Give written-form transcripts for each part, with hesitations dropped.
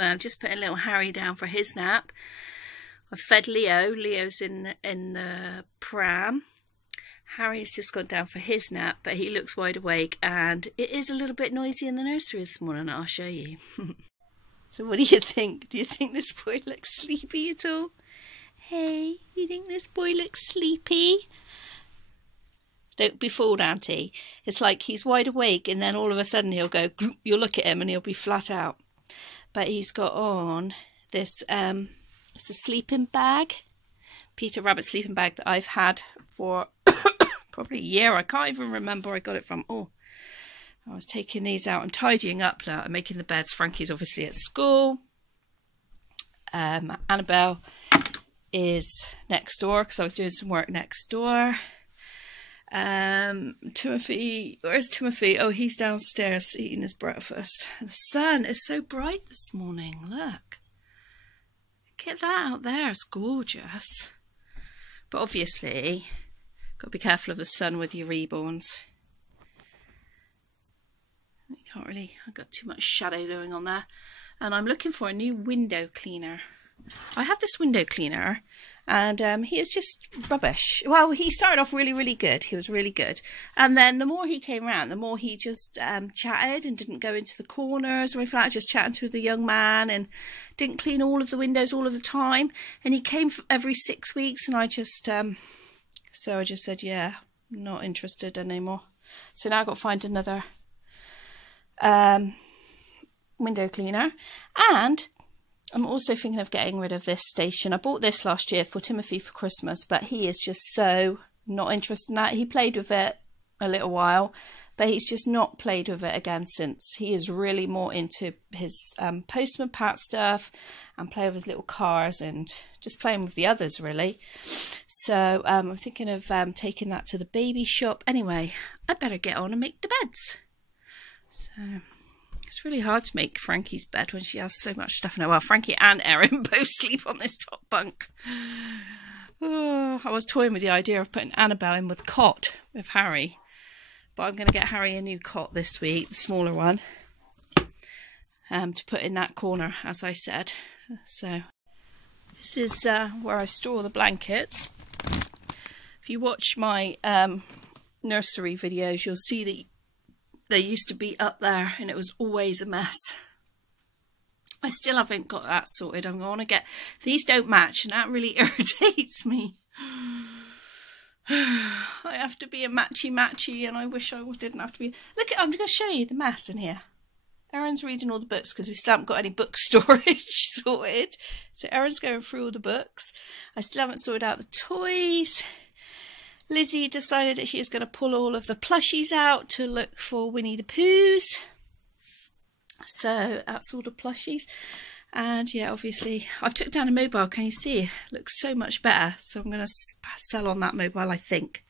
Anyway, I'm just putting little Harry down for his nap. I've fed Leo. Leo's in the pram. Harry's just gone down for his nap, but he looks wide awake, and it is a little bit noisy in the nursery this morning. I'll show you. So what do you think? Do you think this boy looks sleepy at all? Hey, you think this boy looks sleepy? Don't be fooled, Auntie. It's like he's wide awake, and then all of a sudden he'll go, you'll look at him and he'll be flat out. But he's got on this, it's a sleeping bag. Peter Rabbit sleeping bag that I've had for probably a year. I can't even remember where I got it from. Oh, I was taking these out and tidying up now. I'm making the beds. Frankie's obviously at school. Annabelle is next door because I was doing some work next door. Timothy, where's Timothy? Oh, he's downstairs eating his breakfast. The sun is so bright this morning. Look. Get that out there. It's gorgeous. But obviously, got to be careful of the sun with your reborns. You can't really, I've got too much shadow going on there. And I'm looking for a new window cleaner. I have this window cleaner, and he is just rubbish. Well, he started off really, really good. He was really good. And then the more he came around, the more he just chatted and didn't go into the corners or anything like that, just chatting to the young man, and didn't clean all of the windows all of the time. And he came every 6 weeks, and I just, so I just said, yeah, not interested anymore. So now I've got to find another window cleaner. And I'm also thinking of getting rid of this station. I bought this last year for Timothy for Christmas, but he is just so not interested in that. He played with it a little while, but he's just not played with it again since. He is really more into his Postman Pat stuff and playing with his little cars and just playing with the others, really. So I'm thinking of taking that to the baby shop. Anyway, I better get on and make the beds. So it's really hard to make Frankie's bed when she has so much stuff in her. Well, Frankie and Erin both sleep on this top bunk. Oh, I was toying with the idea of putting Annabelle in with cot with Harry. But I'm going to get Harry a new cot this week, the smaller one, to put in that corner, as I said. So this is where I store the blankets. If you watch my nursery videos, you'll see that they used to be up there and it was always a mess. I still haven't got that sorted. I'm going to get... These don't match, and that really irritates me. I have to be a matchy-matchy, and I wish I didn't have to be... Look, I'm going to show you the mess in here. Erin's reading all the books because we still haven't got any book storage sorted. So Erin's going through all the books. I still haven't sorted out the toys. Lizzie decided that she was going to pull all of the plushies out to look for Winnie the Poohs. So that's all the plushies. And yeah, obviously, I've took down a mobile. Can you see? It looks so much better. So I'm going to sell on that mobile, I think.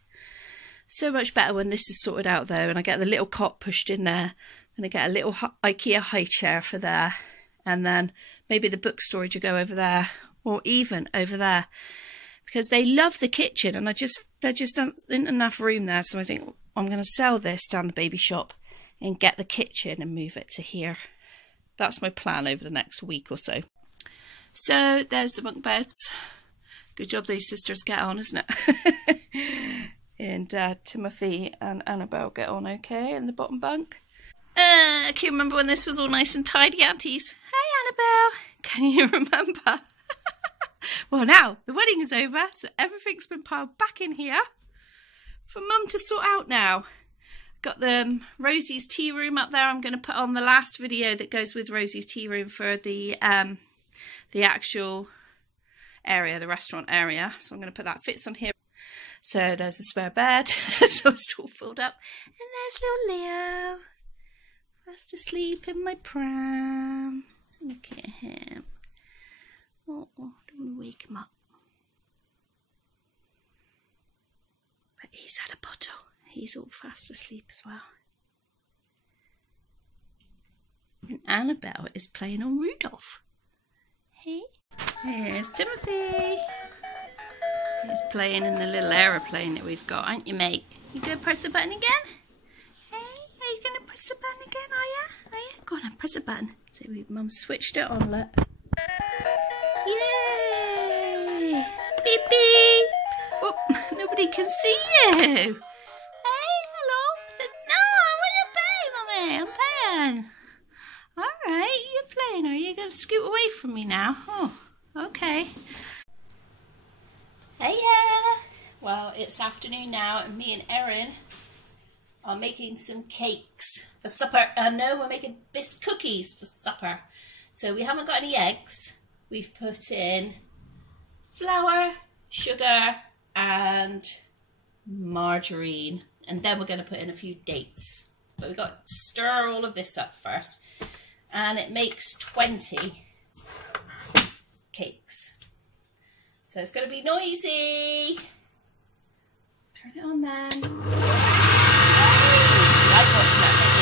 So much better when this is sorted out, though. And I get the little cot pushed in there. I'm going to get a little IKEA high chair for there. And then maybe the book storage will go over there. Or even over there. Because they love the kitchen, and there just isn't enough room there. So I think I'm going to sell this down the baby shop and get the kitchen and move it to here. That's my plan over the next week or so. So there's the bunk beds. Good job these sisters get on, isn't it? And Timothy and Annabelle get on okay in the bottom bunk. I can remember when this was all nice and tidy, aunties. Hi, Annabelle. Can you remember? Well, now the wedding is over, so everything's been piled back in here for Mum to sort out now. Got the Rosie's tea room up there. I'm going to put on the last video that goes with Rosie's tea room for the actual area, the restaurant area. So I'm going to put that fits on here. So there's a spare bed, so it's all filled up. And there's little Leo, fast asleep in my pram. Look at him. Oh, don't want to wake him up. But he's had a bottle. He's all fast asleep as well. And Annabelle is playing on Rudolph. Hey, here's Timothy. He's playing in the little aeroplane that we've got, aren't you, mate? You going to press the button again? Hey, are you going to press the button again, are you? Are you? go on and press a button. So Mum switched it on, look. Yay! Beep beep! Oh, nobody can see you. Hey, hello. No, I want to play, Mummy. I'm playing. All right, you're playing. Are you going to scoot away from me now? Oh, okay. Hey, yeah. Well, it's afternoon now, and me and Erin are making some cakes for supper. No, we're making biscuit cookies for supper. So we haven't got any eggs. We've put in flour, sugar, and margarine. And then we're going to put in a few dates. But we've got to stir all of this up first. And it makes 20 cakes. So it's going to be noisy. Turn it on then. You like watching that, don't you?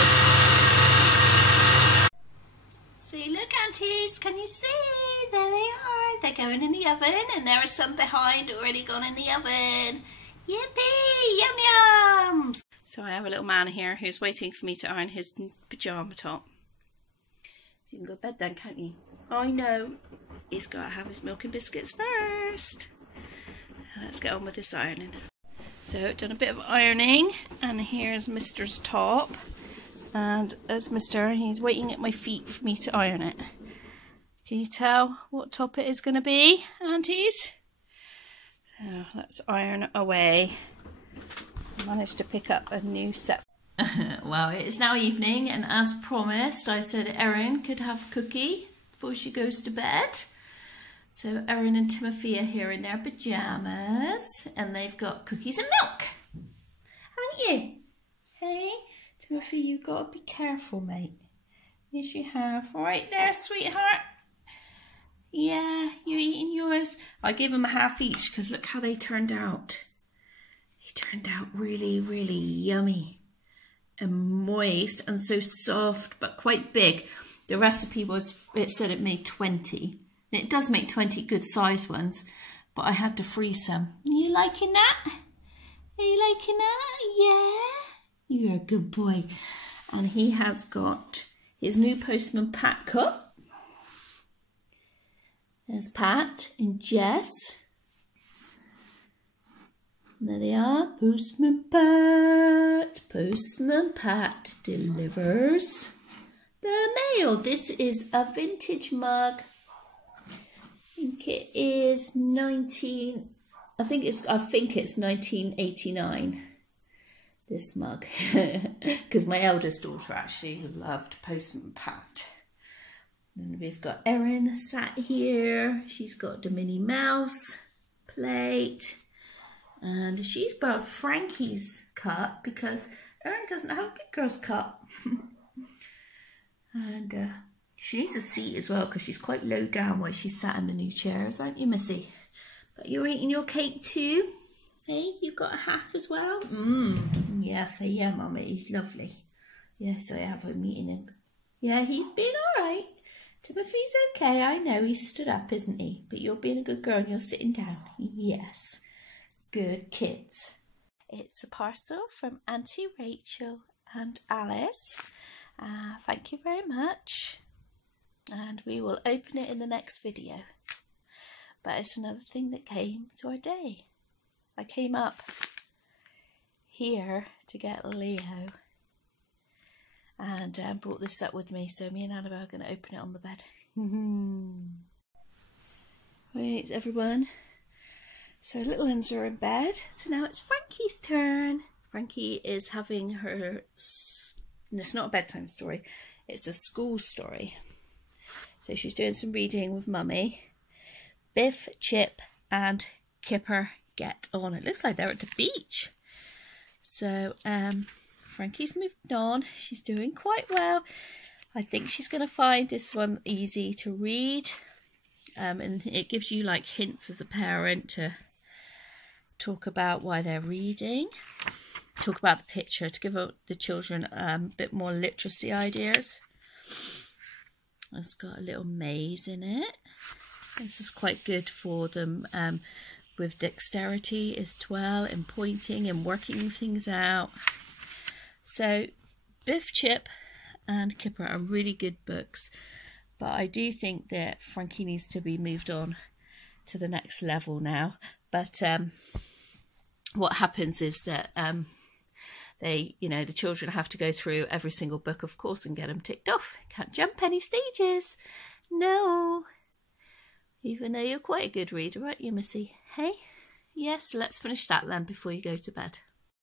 See, look, aunties, can you see? There they are. They're going in the oven, and there are some behind already gone in the oven. Yippee! Yum yums! So I have a little man here who's waiting for me to iron his pyjama top. So you can go to bed then, can't you? I know. He's got to have his milk and biscuits first. Let's get on with this ironing. So, done a bit of ironing, and here's Mr's top. And as Mr, he's waiting at my feet for me to iron it. Can you tell what top it is going to be, aunties? So, let's iron away. I managed to pick up a new set. Well, it is now evening, and as promised, I said Erin could have a cookie before she goes to bed. So Erin and Timothy are here in their pyjamas, and they've got cookies and milk. Haven't you? Hey, Timothy, you've got to be careful, mate. Yes, you have. Right there, sweetheart. Yeah, you're eating yours. I gave them a half each because look how they turned out. They turned out really, really yummy and moist and so soft, but quite big. The recipe was, it said it made 20. And it does make 20 good sized ones, but I had to freeze some. Are you liking that? Are you liking that? Yeah? You're a good boy. And he has got his new Postman Pat cup. There's Pat and Jess. And there they are. Postman Pat. Postman Pat delivers the mail. This is a vintage mug. I think it is 1989, this mug, because my eldest daughter actually loved Postman Pat. And we've got Erin sat here. She's got the Minnie Mouse plate, and she's borrowed Frankie's cup because Erin doesn't have a big girl's cup. And she needs a seat as well because she's quite low down while she's sat in the new chairs, aren't you, Missy? But you're eating your cake too. Hey, you've got a half as well. Yes, I am, Mummy. He's lovely. Yes, I have. I'm eating him. Yeah, he's been all right. Timothy's okay. I know he's stood up, isn't he? But you're being a good girl and you're sitting down. Yes. Good kids. It's a parcel from Auntie Rachel and Alice. Thank you very much. And we will open it in the next video. But it's another thing that came to our day. I came up here to get Leo and brought this up with me, so me and Annabelle are going to open it on the bed. Wait, everyone. So little ones are in bed, so now it's Frankie's turn. Frankie is having her, and it's not a bedtime story, it's a school story. So she's doing some reading with Mummy. Biff, Chip and Kipper get on. It looks like they're at the beach. So Frankie's moved on. She's doing quite well. I think she's going to find this one easy to read. And it gives you like hints as a parent to talk about why they're reading. Talk about the picture to give the children a bit more literacy ideas. It's got a little maze in it. This is quite good for them with dexterity as well, and pointing and working things out. So Biff, Chip and Kipper are really good books, but I do think that Frankie needs to be moved on to the next level now. But what happens is that they, you know, the children have to go through every single book, of course, and get them ticked off. Can't jump any stages. No. Even though you're quite a good reader, aren't you, Missy? Hey? Yes, let's finish that then before you go to bed.